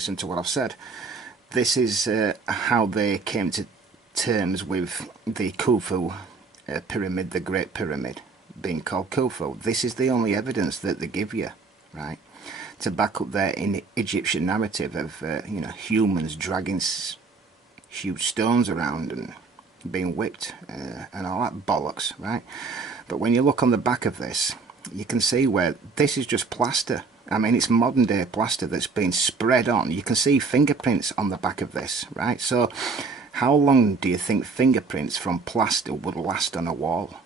listen to what I've said. This is how they came to terms with the Khufu pyramid, the Great Pyramid, being called Khufu. This is the only evidence that they give you, right, to back up their Egyptian narrative of you know, humans dragging huge stones around and being whipped and all that bollocks, right? But when you look on the back of this, you can see where this is just plaster. I mean, it's modern day plaster that's been spread on. You can see fingerprints on the back of this, right? So how long do you think fingerprints from plaster would last on a wall?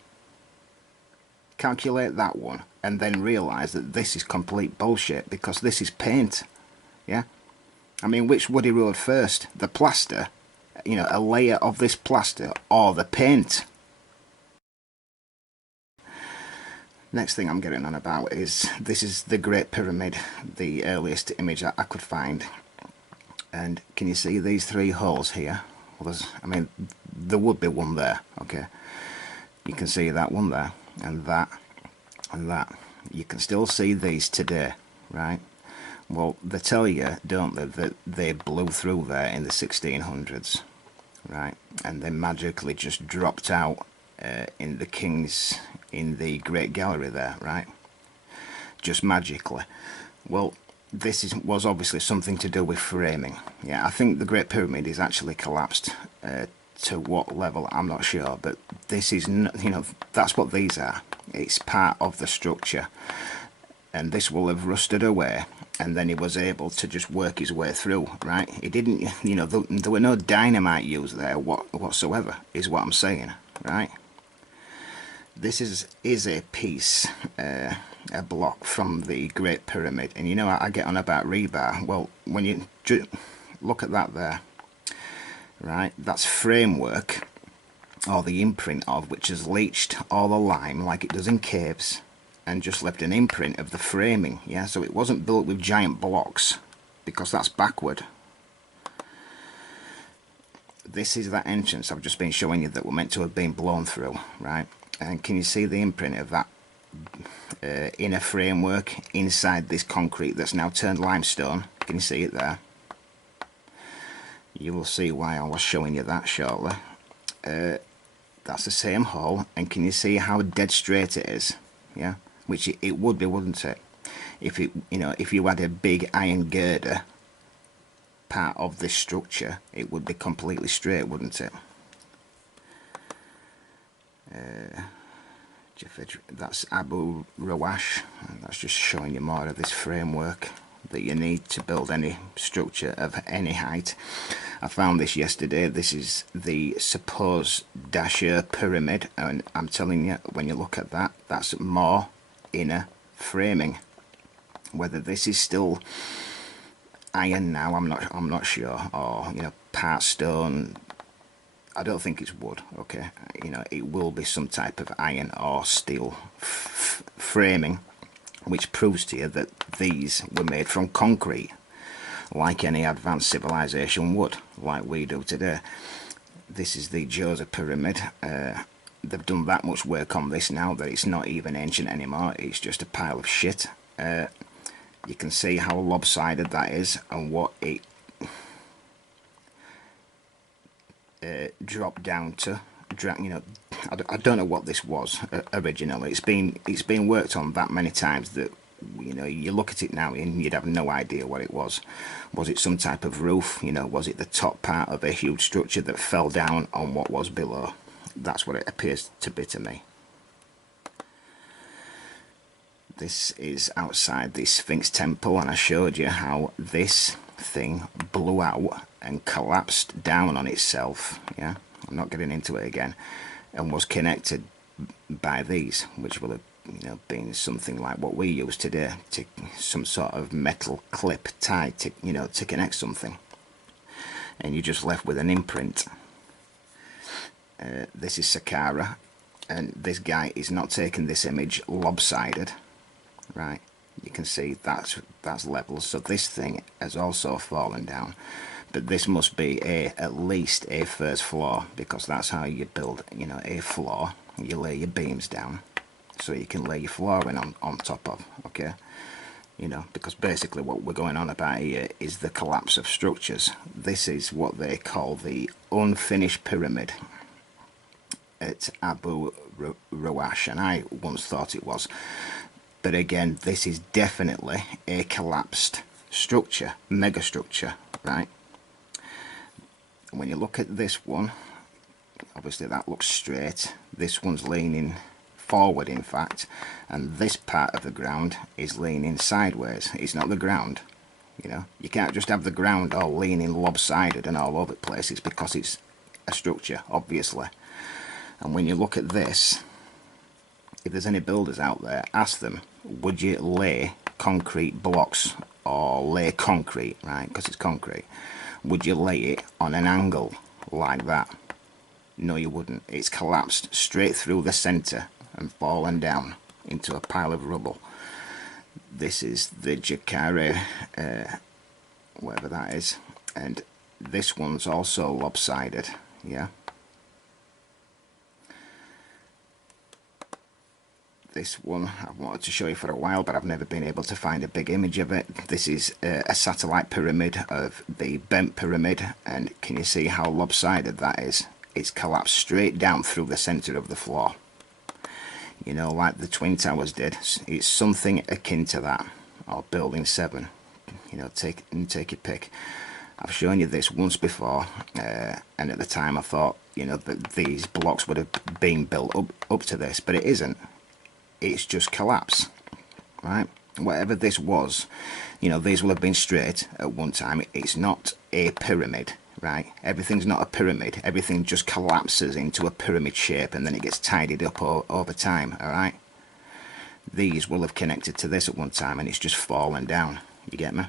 Calculate that one and then realise that this is complete bullshit, because this is paint. Yeah, I mean, which would erode first? The plaster, you know, a layer of this plaster, or the paint? Next thing I'm getting on about is, this is the Great Pyramid, the earliest image that I could find. And can you see these three holes here? Well, I mean, there would be one there, okay? You can see that one there, and that, and that. You can still see these today, right? Well, they tell you, don't they, that they blew through there in the 1600s, right? And they magically just dropped out in the Great Gallery there, right? Just magically. Well, this was obviously something to do with framing. Yeah, I think the Great Pyramid is actually collapsed. To what level, I'm not sure, but this is, you know, that's what these are. It's part of the structure, and this will have rusted away, and then he was able to just work his way through, right? He didn't, you know, there were no dynamite used there whatsoever, is what I'm saying, right? This is a piece, a block from the Great Pyramid. And you know, I get on about rebar. Well, when you look at that there, right, that's framework, or the imprint of which has leached all the lime like it does in caves, and just left an imprint of the framing. Yeah, so it wasn't built with giant blocks, because that's backward. This is that entrance I've just been showing you that were meant to have been blown through, right? And can you see the imprint of that inner framework inside this concrete that's now turned limestone? Can you see it there? You will see why I was showing you that shortly. That's the same hole, and can you see how dead straight it is? Yeah, which it would be, wouldn't it? If it, you know, if you had a big iron girder part of this structure, it would be completely straight, wouldn't it? That's Abu Rawash, and that's just showing you more of this framework that you need to build any structure of any height. I found this yesterday. This is the supposed Dasher pyramid, and I'm telling you, when you look at that, that's more inner framing. Whether this is still iron now, I'm not sure, or, you know, part stone. I don't think it's wood, okay? You know, it will be some type of iron or steel framing, which proves to you that these were made from concrete, like any advanced civilization would, like we do today. This is the Joseph Pyramid. They've done that much work on this now that it's not even ancient anymore. It's just a pile of shit. You can see how lopsided that is, and what it dropped down to. You know, I don't know what this was originally. It's been worked on that many times that, you know, you look at it now and you'd have no idea what it was. Was it some type of roof? You know, was it the top part of a huge structure that fell down on what was below? That's what it appears to be to me. This is outside the Sphinx Temple, and I showed you how this thing blew out and collapsed down on itself. Yeah, I'm not getting into it again, and was connected by these, which will have, you know, been something like what we use today, to some sort of metal clip tied to, you know, to connect something, and you're just left with an imprint. This is Saqqara, and this guy is not taking this image lopsided, right? You can see that's level, so this thing has also fallen down. But this must be at least a first floor, because that's how you build, you know, a floor. You lay your beams down so you can lay your flooring on top of, okay? You know, because basically what we're going on about here is the collapse of structures. This is what they call the unfinished pyramid at Abu Rawash, and I once thought it was. But again, this is definitely a collapsed structure, megastructure, right? And when you look at this one, obviously that looks straight. This one's leaning forward, in fact, and this part of the ground is leaning sideways. It's not the ground. You know, you can't just have the ground all leaning lopsided and all over the place. It's because it's a structure, obviously. And when you look at this, if there's any builders out there, ask them, would you lay concrete blocks or lay concrete, right, because it's concrete, would you lay it on an angle like that? No, you wouldn't. It's collapsed straight through the centre and fallen down into a pile of rubble. This is the Jakare, whatever that is, and this one's also lopsided, yeah. This one I've wanted to show you for a while, but I've never been able to find a big image of it. This is a satellite pyramid of the bent pyramid, and can you see how lopsided that is? It's collapsed straight down through the centre of the floor. You know, like the Twin Towers did. It's something akin to that, or Building 7. You know, take your pick. I've shown you this once before, and at the time I thought, you know, that these blocks would have been built up to this, but it isn't. It's just collapse, right? Whatever this was, you know, these will have been straight at one time. It's not a pyramid, right? Everything's not a pyramid. Everything just collapses into a pyramid shape and then it gets tidied up over time, all right? These will have connected to this at one time and it's just fallen down. You get me?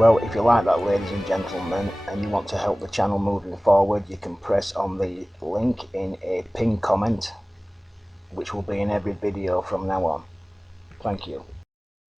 Well, if you like that, ladies and gentlemen, and you want to help the channel moving forward, you can press on the link in a pinned comment, which will be in every video from now on. Thank you.